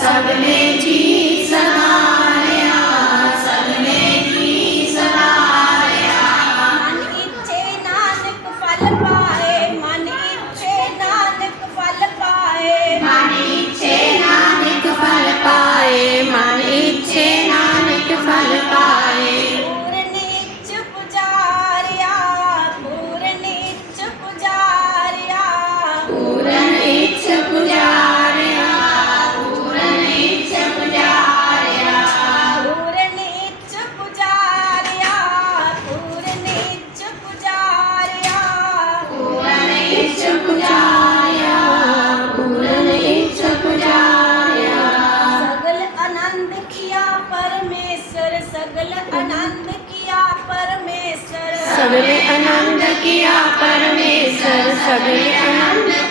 suddenly सबने आनंद किया परमेश्वर सबने आनंद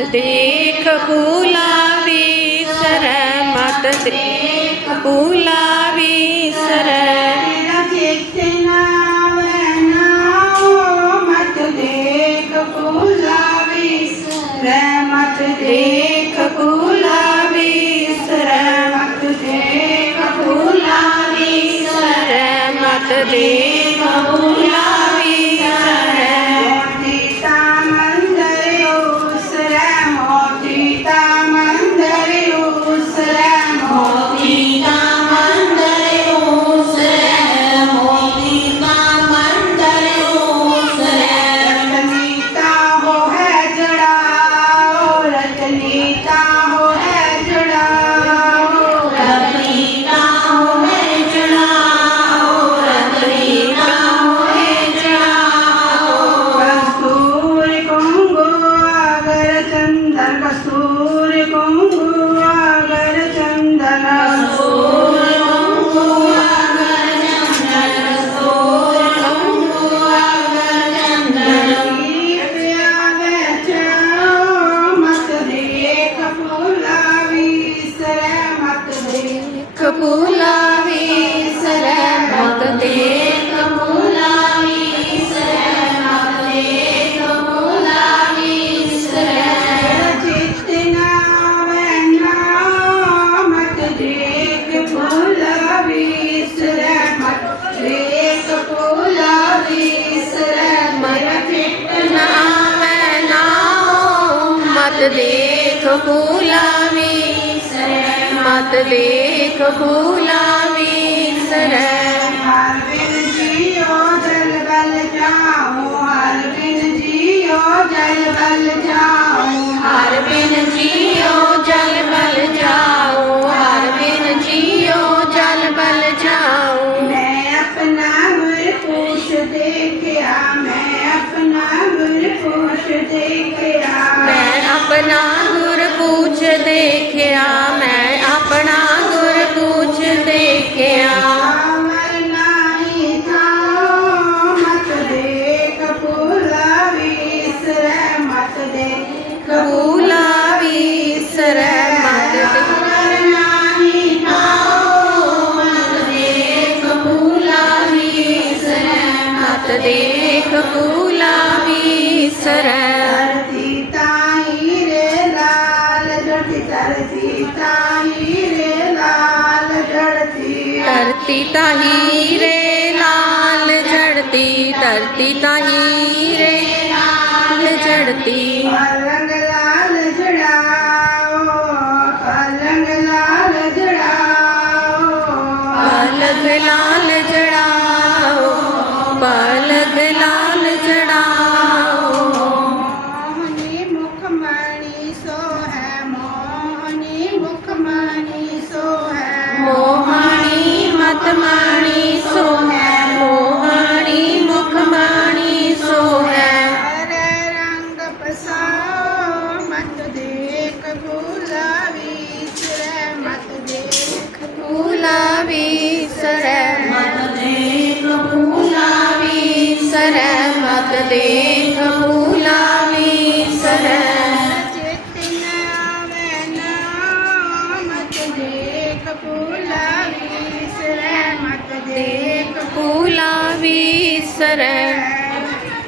ਮਤ ਦੇਖ ਭੂਲਾ ਵਿਸਰੈ ਮਤ ਦੇਖ ਭੂਲਾ ਵਿਸਰੈ। ਮੇਰਾ ਚੇਤੇ ਨਾ ਵੈ ਨਾ ਮਤ ਦੇਖ ਭੂਲਾ ਵਿਸਰੈ। ਮਤ ਦੇਖ ਭੂਲਾ ਵਿਸਰੈ। ਮਤ ਦੇਖ ਭੂਲਾ ਵਿਸਰੈ। ਮਤ ਦੇਖ ਮਤ ਦੇਖ ਭੂਲਾਵੇਂ ਸਰੈ ਮਤ ਦੇਖ ਭੂਲਾਵੇਂ ਸਰੈ। ਹਰ ਬਿਨ ਜੀਓ ਜਲ ਬਲ ਜਾਓ ਹਰ ਬਿਨ ਜੀਓ ਜਲ ਬਲ ਜਾਓ ਹਰ ਬਿਨ ਜੀਓ ਜਲ ਬਲ ਜਾਓ ਦੇਖਿਆ ਮੈਂ धरती ताही रे लाल झड़ती धरती ताही रे लाल झड़ती ਤੇ ਕਬੂਲਾ ਮੀਸ ਹੈ ਚਿਤ ਨ ਆਵੇ ਨਾਮ ਤੇ ਕਬੂਲਾ ਮੀਸ ਹੈ ਮਤ ਦੇ ਕਬੂਲਾ ਮੀਸ ਹੈ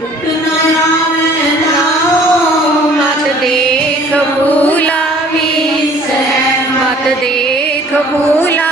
ਚਿਤ ਨ ਆਵੇ ਨਾਮ ਮਤ ਦੇ ਕਬੂਲਾ ਮੀਸ ਹੈ ਮਤ ਦੇ ਕਬੂਲਾ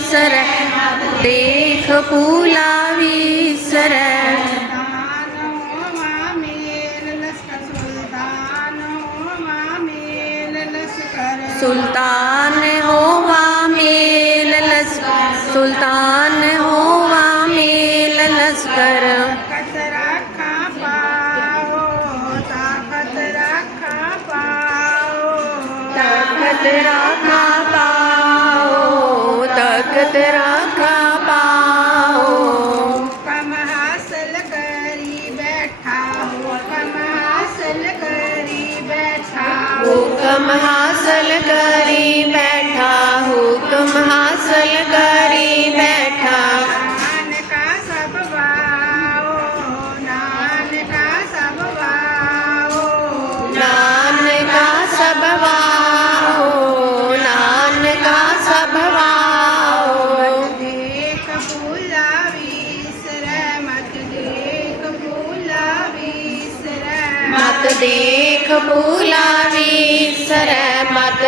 सर देख पुलावी सर सुल्तान हो मेल लस्कर सुल्तान हो मेल लस्कर ताकत रखा पाओ कम हासिल करी बैठा हो कम हासिल करी बैठा हो कम हासिल करी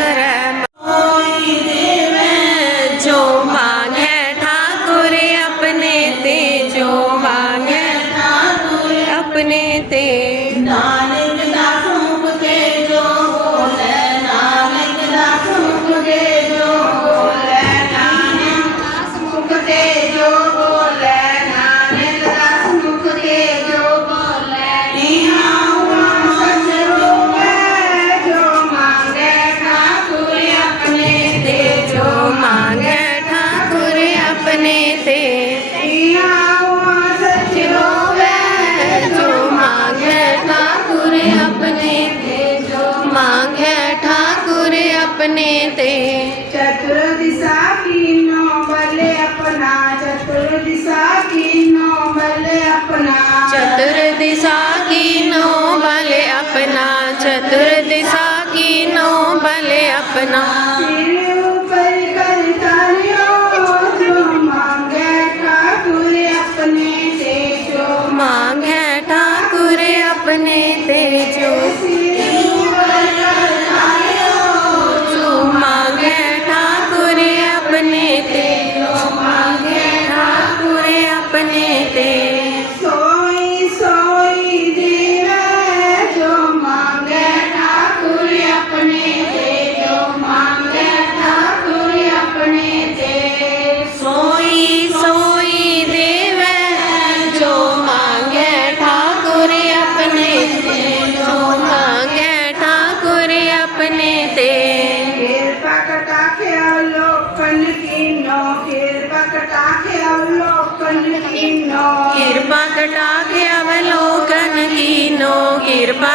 ಸರ कृपा कटाक्ष अवलोकन कीनो कृपा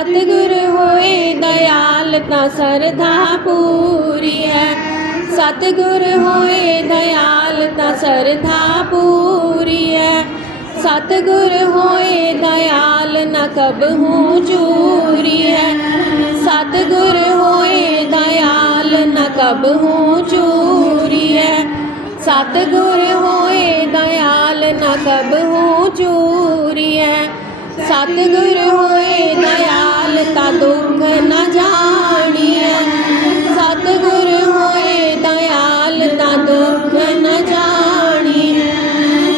ਸਤਿਗੁਰ ਹੋਏ ਦਇਆਲ ਤਾਂ ਸਰਦਾ ਪੂਰੀ ਹੈ ਸਤਿਗੁਰ ਹੋਏ ਦਇਆਲ ਤਾਂ ਸਰਦਾ ਪੂਰੀ ਹੈ ਸਤਿਗੁਰ ਹੋਏ ਦਇਆਲ ਨਾ ਕਬਹੂ ਚੂਰੀ ਹੈ ਸਤਿਗੁਰ ਹੋਏ ਦਇਆਲ ਨਾ ਕਬਹੂ ਚੂਰੀ ਹੈ ਸਤਿਗੁਰ ਹੋਏ ਦਇਆਲ ਨਾ ਕਬਹੂ ਚੂਰੀ ਹੈ ਸਤਿਗੁਰ ਹੋਏ ਦਇਆਲ ਦੁੱਖ ਨਾ ਜਾਣੀਐ। ਸਤਗੁਰ ਹੋਏ ਦਇਆਲ, ਤਾਂ ਦੁੱਖ ਨਾ ਜਾਣੀਐ।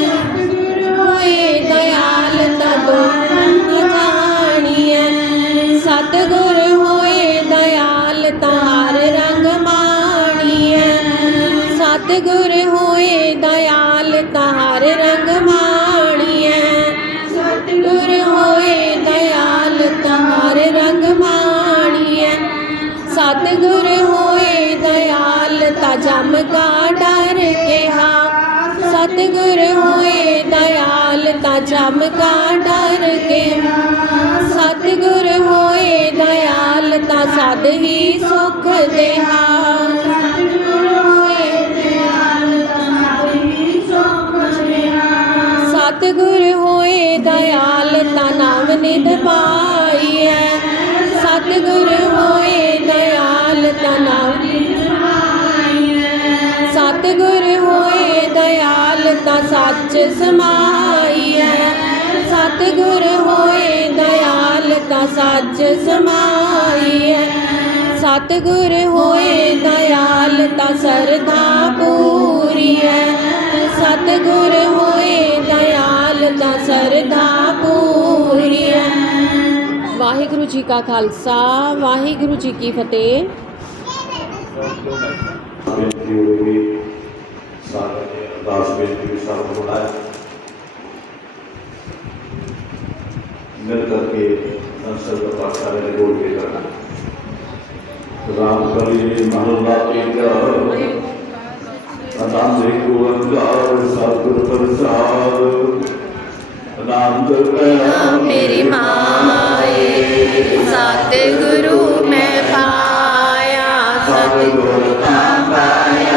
ਸਤਗੁਰ ਹੋਏ ਦਇਆਲ, ਤਾਂ ਦੁੱਖ ਨਾ ਜਾਣੀਐ। ਸਤਗੁਰ ਹੋਏ ਦਇਆਲ, ਤਾਂ ਹਰ ਰੰਗ ਮਾਣੀਐ। ਸਤਗੁਰ ਹੋਏ ਦਇਆਲ, ਤਾਂ ਹਰ ਰੰਗ ਮਾਣੀਐ। ਸਤਿਗੁਰ ਹੋਏ ਦਇਆਲ ਤਾ ਜਮ ਕਾ ਡਰ ਕਿਹਾ। ਸਤਿਗੁਰ ਹੋਏ ਦਇਆਲ ਤਾ ਜਮ ਕਾ ਡਰ ਕਿਹਾ। ਸਤਿਗੁਰ ਹੋਏ ਦਇਆਲ ਤਾ ਸਦ ਹੀ ਸੁਖ ਦੇਹਾ। ਸਤਿਗੁਰ ਹੋਏ ਦਇਆਲ ਤਾ ਸਦ ਹੀ ਸੁਖ ਦੇਹਾ। ਸਤਿਗੁਰ ਹੋਏ ਦਇਆਲ ਨਾਮ ਨਿਧ ਤਾਂ ਸੱਚ ਸਮਾਈਐ। ਸਤਿਗੁਰ ਹੋਏ ਦਇਆਲ ਤਾ ਸੱਚ ਸਮਾਈਐ। ਸਤਿਗੁਰ ਹੋਏ ਦਇਆਲ ਤਾਂ ਸਰਦਾ ਪੂਰੀਐ। ਸਤਿਗੁਰ ਹੋਏ ਦਇਆਲ ਤਾਂ ਸਰਦਾ ਪੂਰੀਐ। ਵਾਹਿਗੁਰੂ ਜੀ ਕਾ ਖਾਲਸਾ, ਵਾਹਿਗੁਰੂ ਜੀ ਕੀ ਫਤਿਹ। काशवेद के साथ हो रहा है मिल करके संसद पाठशाला में बोल के करना राम कली महल्ला के घर नाम देखो अंजार सतगुर प्रसाद। नाम मेरी माए सतगुरु मैं पाया सतगुरु पाया।